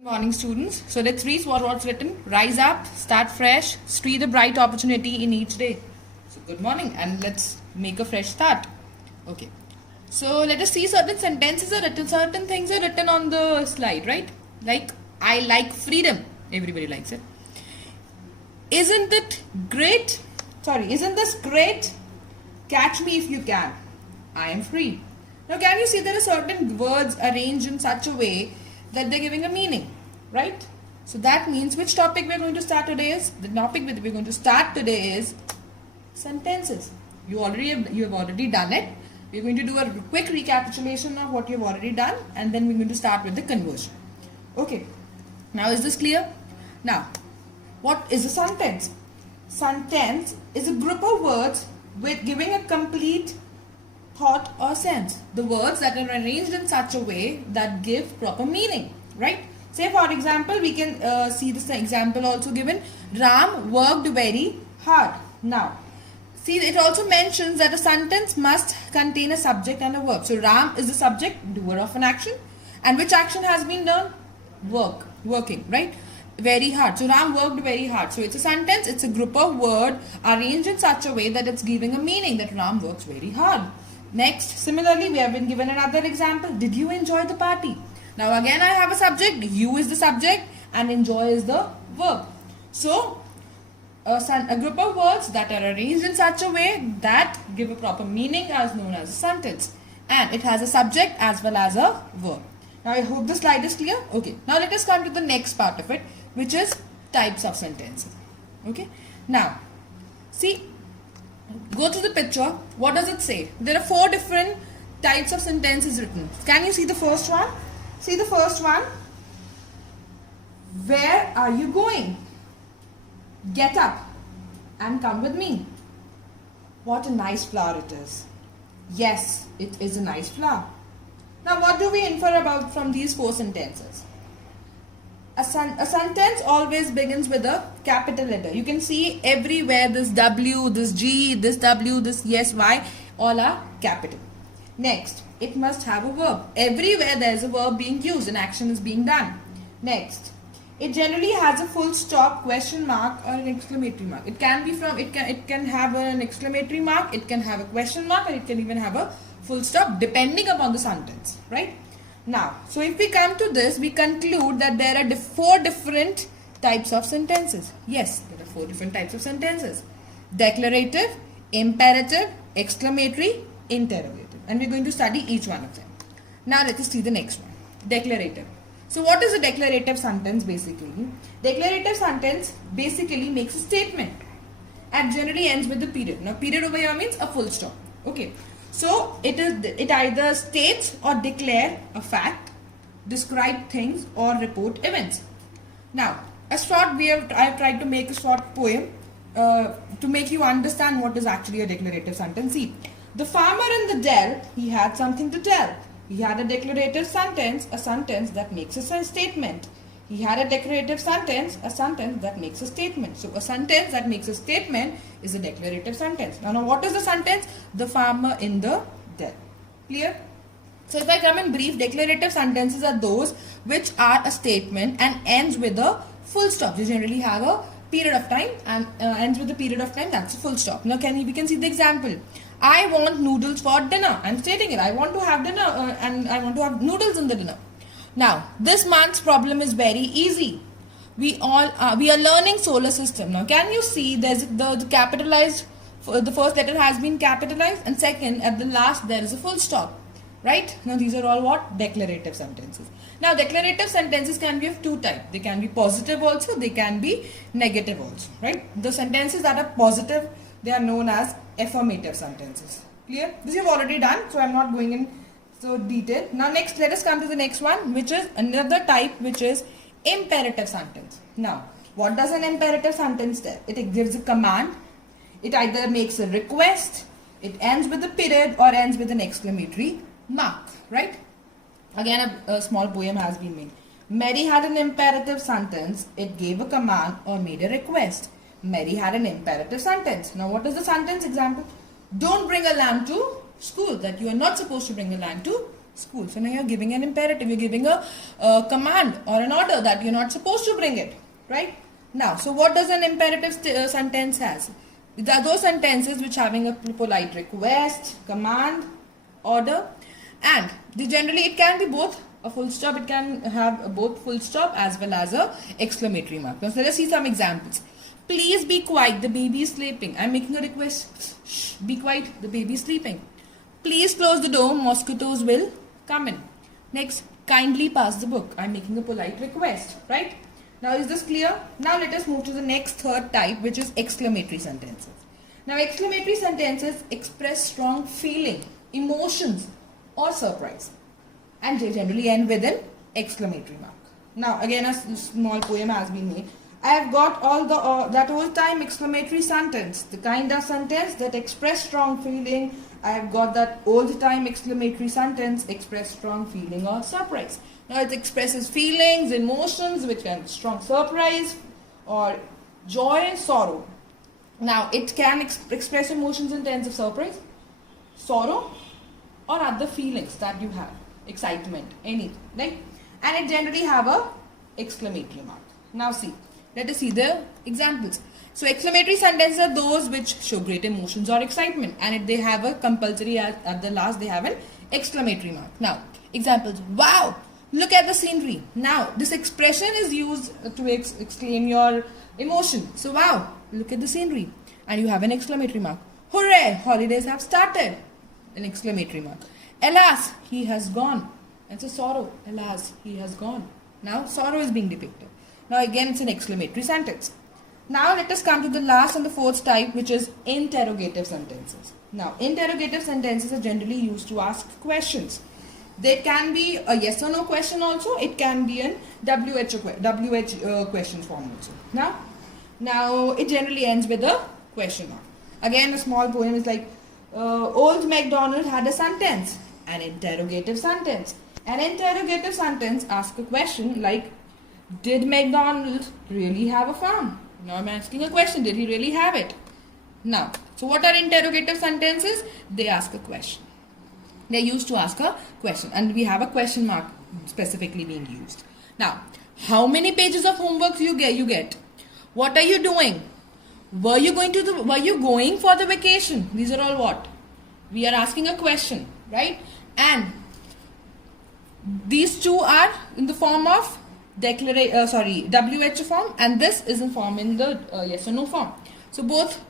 Good morning, students. So let's read what's written. Rise up, start fresh, see the bright opportunity in each day. So good morning, and let's make a fresh start. Okay. So let us see certain sentences are written, certain things are written on the slide, right? Like, I like freedom. Everybody likes it. Isn't it great? Isn't this great? Catch me if you can. I am free. Now, can you see there are certain words arranged in such a way that they're giving a meaning, right? So that means which topic we're going to start today is? The topic that we're going to start today is sentences. You have already done it. We're going to do a quick recapitulation of what you've already done, and then we're going to start with the conversion. Okay. Now is this clear? Now, what is a sentence? Sentence is a group of words with giving a complete thought or sense. The words that are arranged in such a way that give proper meaning, right? Say for example, we can see this example also given. Ram worked very hard. Now, see, it also mentions that a sentence must contain a subject and a verb. So Ram is the subject, doer of an action. And which action has been done? Working, right? Very hard. So Ram worked very hard. So it's a sentence, it's a group of words arranged in such a way that it's giving a meaning that Ram works very hard. Next, similarly, we have been given another example. Did you enjoy the party? Now again, I have a subject. You is the subject and enjoy is the verb. So, a group of words that are arranged in such a way that give a proper meaning as known as a sentence. And it has a subject as well as a verb. Now, I hope the slide is clear. Okay. Now, let us come to the next part of it, which is types of sentences. Okay. Now, see, go to the picture. What does it say? There are 4 different types of sentences written. Can you see the first one? See the first one. Where are you going? Get up and come with me. What a nice flower it is. Yes, it is a nice flower. Now, what do we infer about from these 4 sentences? A sentence always begins with a capital letter. You can see everywhere this W, this G, this W, this yes, Y, all are capital. Next, it must have a verb. Everywhere there is a verb being used, an action is being done. Next, it generally has a full stop, question mark or an exclamatory mark. It can be from, it can have an exclamatory mark, it can have a question mark, or it can even have a full stop depending upon the sentence, right? Now, so if we come to this, we conclude that there are 4 different types of sentences. Yes, there are 4 different types of sentences. Declarative, imperative, exclamatory, interrogative. And we're going to study each one of them. Now, let us see the next one. Declarative. So, what is a declarative sentence basically? Declarative sentence basically makes a statement and generally ends with the period. Now, period over here means a full stop. Okay. So, it either states or declare a fact, describe things or report events. Now, I have tried to make a short poem to make you understand what is actually a declarative sentence. See, the farmer in the dell, he had something to tell. He had a declarative sentence, a sentence that makes a statement. He had a declarative sentence, a sentence that makes a statement. So, a sentence that makes a statement is a declarative sentence. Now, what is the sentence? The farmer in the dell. Clear? So, if I come in brief, declarative sentences are those which are a statement and ends with a full stop. You generally have a period of time and ends with a period of time, that's a full stop. Now, we can see the example. I want noodles for dinner. I'm stating it. I want to have dinner and I want to have noodles in the dinner. Now, this month's problem is very easy. We are learning solar system. Now, can you see there's the capitalized, the first letter has been capitalized and second at the last there is a full stop. Right? Now, these are all what? Declarative sentences. Now, declarative sentences can be of 2 types. They can be positive also, they can be negative also. Right? The sentences that are positive, they are known as affirmative sentences. Clear? This you've already done, so I'm not going in so detailed. Now next, let us come to the next one, which is another type, which is imperative sentence. Now, what does an imperative sentence do? It gives a command. It either makes a request, it ends with a period or ends with an exclamatory mark, right? Again, a small poem has been made. Mary had an imperative sentence. It gave a command or made a request. Mary had an imperative sentence. Now, what is the sentence example? Don't bring a lamb to school. That you are not supposed to bring a lamb to school. So now you're giving an imperative, you're giving a command or an order that you're not supposed to bring it, right? Now, so what does an imperative sentence has? There are those sentences which having a polite request, command, order, and generally it can be both a full stop, it can have both full stop as well as a exclamatory mark. Now, so let's see some examples. Please be quiet, the baby is sleeping. I'm making a request. Shh, be quiet, the baby is sleeping. Please close the door, mosquitoes will come in. Next, kindly pass the book. I'm making a polite request, right? Now, is this clear? Now, let us move to the next third type, which is exclamatory sentences. Now, exclamatory sentences express strong feeling, emotions, or surprise, and they generally end with an exclamatory mark. Now, again, a small poem has been made. I have got all the that old time exclamatory sentence, the kind of sentence that express strong feeling. I have got that old time exclamatory sentence, express strong feeling or surprise. Now it expresses feelings, emotions, which can strong surprise or joy, sorrow. Now it can express emotions in terms of surprise, sorrow, or other feelings that you have, excitement, anything, right? And it generally have a exclamatory mark. Now see. Let us see the examples. So exclamatory sentences are those which show great emotions or excitement, and they have a compulsory at the last they have an exclamatory mark. Now examples. Wow! Look at the scenery. Now this expression is used to exclaim your emotion. So wow! Look at the scenery, and you have an exclamatory mark. Hooray! Holidays have started. An exclamatory mark. Alas! He has gone. It's a sorrow. Alas! He has gone. Now sorrow is being depicted. Now again it's an exclamatory sentence. Now let us come to the last and the fourth type, which is interrogative sentences. Now interrogative sentences are generally used to ask questions. There can be a yes or no question also. It can be an WH question form also. Now it generally ends with a question mark. Again, a small poem is like, old MacDonald had a sentence, an interrogative sentence. An interrogative sentence asks a question like, did MacDonald really have a farm? Now I'm asking a question, did he really have it? Now, so what are interrogative sentences? They ask a question. They're used to ask a question, and we have a question mark specifically being used. Now, how many pages of homework you get? What are you doing? Were you going for the vacation? These are all what? We are asking a question, right? And these two are in the form of WH form, and this is in form in the yes or no form. So both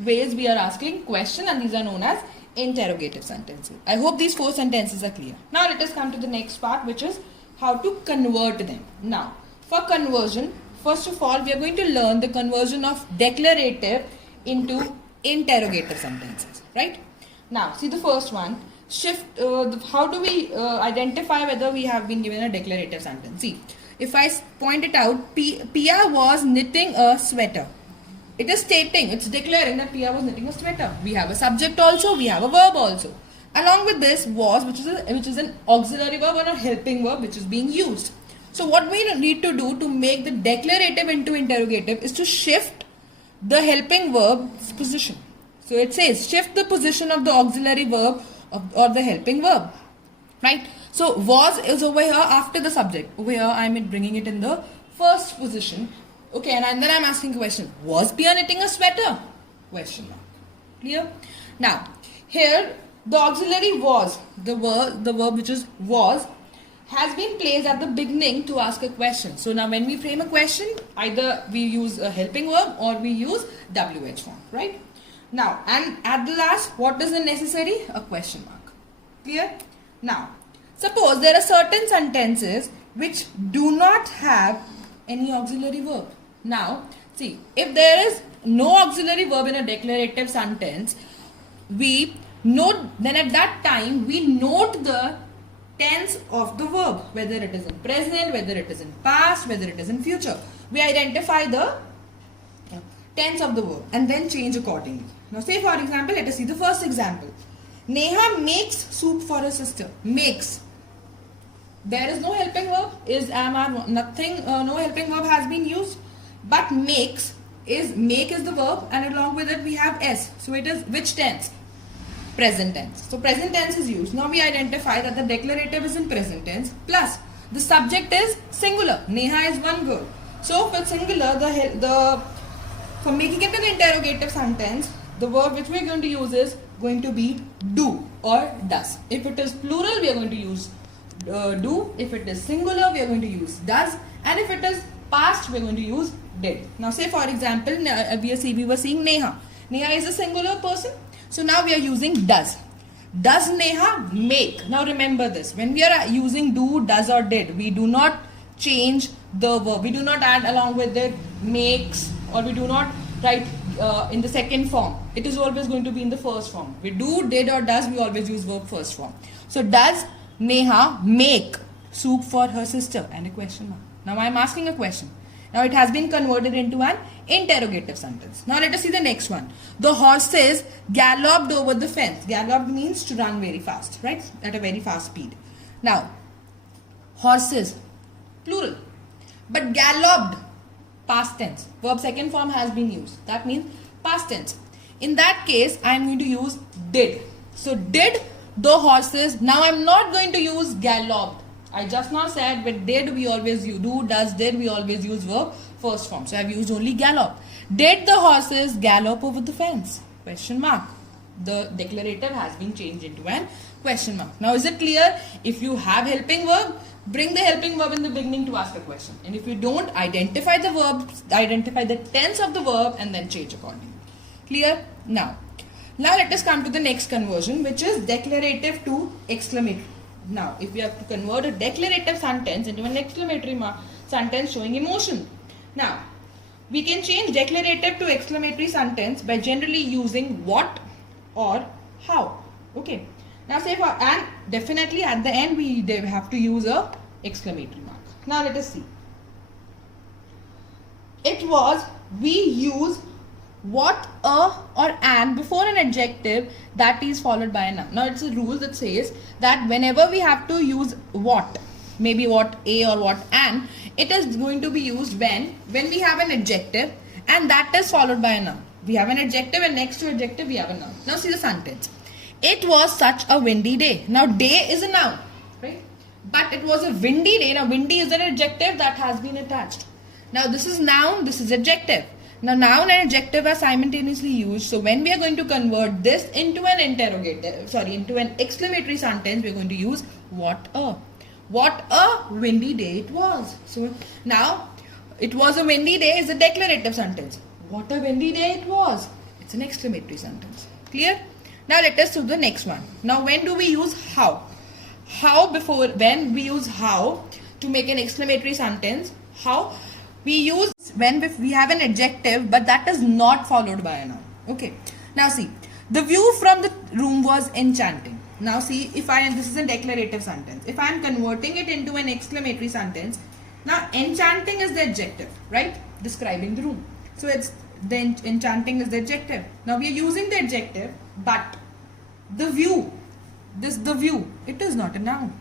ways we are asking question, and these are known as interrogative sentences. I hope these 4 sentences are clear. Now let us come to the next part, which is how to convert them. Now for conversion, first of all we are going to learn the conversion of declarative into interrogative sentences, right? Now see the first one. How do we identify whether we have been given a declarative sentence? See, if I point it out, Pia was knitting a sweater. It is stating, it's declaring that Pia was knitting a sweater. We have a subject also, we have a verb also. Along with this was, which is an auxiliary verb or a helping verb which is being used. So what we need to do to make the declarative into interrogative is to shift the helping verb's position. So it says shift the position of the auxiliary verb or the helping verb, right? So was is over here after the subject. Over here I am bringing it in the first position. Okay, and then I am asking a question. Was Pia knitting a sweater? Question mark. Clear? Now here the auxiliary was, the verb which is was, has been placed at the beginning to ask a question. So now when we frame a question, either we use a helping verb or we use WH form, right? Now, and at the last, what is the necessary? A question mark. Clear? Now, suppose there are certain sentences which do not have any auxiliary verb. Now, see, if there is no auxiliary verb in a declarative sentence, we note, then at that time, we note the tense of the verb, whether it is in present, whether it is in past, whether it is in future. We identify the tense of the verb and then change accordingly. Now say for example, let us see the first example. Neha makes soup for her sister. Makes. There is no helping verb. Is, am, are, nothing, no helping verb has been used. But makes is, make is the verb, and along with it we have S. So it is which tense? present tense. So present tense is used. Now we identify that the declarative is in present tense plus the subject is singular. Neha is one girl. So for singular, for making it an interrogative sentence, the verb which we are going to use is going to be do or does. If it is plural, we are going to use do. If it is singular, we are going to use does. And if it is past, we are going to use did. Now say for example, we were seeing Neha. Neha is a singular person. So now we are using does. Does Neha make? Now remember this. When we are using do, does or did, we do not change the verb. We do not add along with it makes, or we do not write in the second form. It is always going to be in the first form. We do, did or does, we always use verb first form. So does Neha make soup for her sister? And a question mark. Now I am asking a question. Now it has been converted into an interrogative sentence. Now let us see the next one. The horses galloped over the fence. Galloped means to run very fast, right? At a very fast speed. Now, horses, plural. But galloped, past tense. Verb second form has been used. That means past tense. In that case, I am going to use did. So did the horses. Now I am not going to use galloped. I just now said with did we always use do, does, did we always use verb first form. So I have used only gallop. Did the horses gallop over the fence? Question mark. The declarative has been changed into an question mark. Now is it clear? If you have helping verb, bring the helping verb in the beginning to ask a question. And if you don't, identify the verb, identify the tense of the verb and then change accordingly. Clear? Now let us come to the next conversion, which is declarative to exclamatory. Now, if we have to convert a declarative sentence into an exclamatory sentence showing emotion. Now, we can change declarative to exclamatory sentence by generally using what or how. Okay. Now, say for and definitely at the end we have to use a exclamatory mark. Now, let us see. It was, we use what, a or an before an adjective that is followed by a noun. Now it's a rule that says that whenever we have to use what, maybe what, a or what, an, it is going to be used when we have an adjective and that is followed by a noun. We have an adjective and next to adjective we have a noun. Now see the sentence. It was such a windy day. Now day is a noun, right? But it was a windy day. Now windy is an adjective that has been attached. Now this is noun, this is adjective. Now noun and adjective are simultaneously used. So when we are going to convert this into an into an exclamatory sentence, we are going to use what a. What a windy day it was. So now it was a windy day is a declarative sentence. What a windy day it was. It's an exclamatory sentence. Clear? Now let us do the next one. Now when do we use how? When we use how to make an exclamatory sentence, how we use when we have an adjective but that is not followed by a noun. Okay. Now see, the view from the room was enchanting. Now see, this is a declarative sentence. If I am converting it into an exclamatory sentence, now enchanting is the adjective, right? Describing the room. So it's the enchanting is the adjective. Now we are using the adjective, but the view, the view, it is not a noun.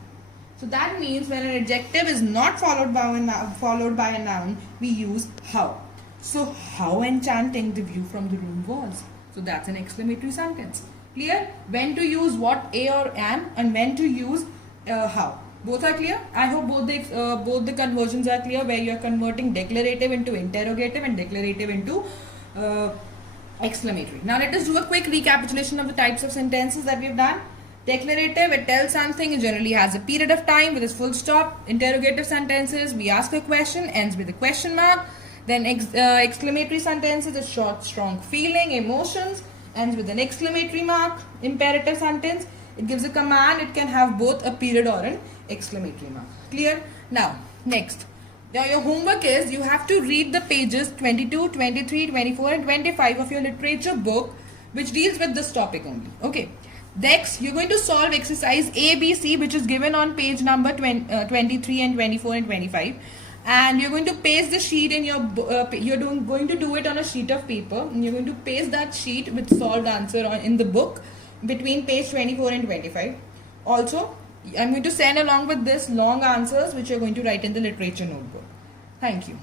So that means when an adjective is not followed by a noun, we use how. So how enchanting the view from the room was. So that's an exclamatory sentence. Clear? When to use what, a or an, and when to use how. Both are clear? I hope both the conversions are clear, where you are converting declarative into interrogative and declarative into exclamatory. Now let us do a quick recapitulation of the types of sentences that we have done. Declarative, it tells something, it generally has a period of time with a full stop. Interrogative sentences, we ask a question, ends with a question mark. Then exclamatory sentences, a short, strong feeling, emotions, ends with an exclamatory mark. Imperative sentence, it gives a command, it can have both a period or an exclamatory mark. Clear? Now, next. Now your homework is, you have to read the pages 22, 23, 24 and 25 of your literature book, which deals with this topic only. Okay. Next, you're going to solve exercise ABC, which is given on page number 23 and 24 and 25. And you're going to paste the sheet in your going to do it on a sheet of paper. And you're going to paste that sheet with solved answer in the book between page 24 and 25. Also, I'm going to send along with this long answers which you're going to write in the literature notebook. Thank you.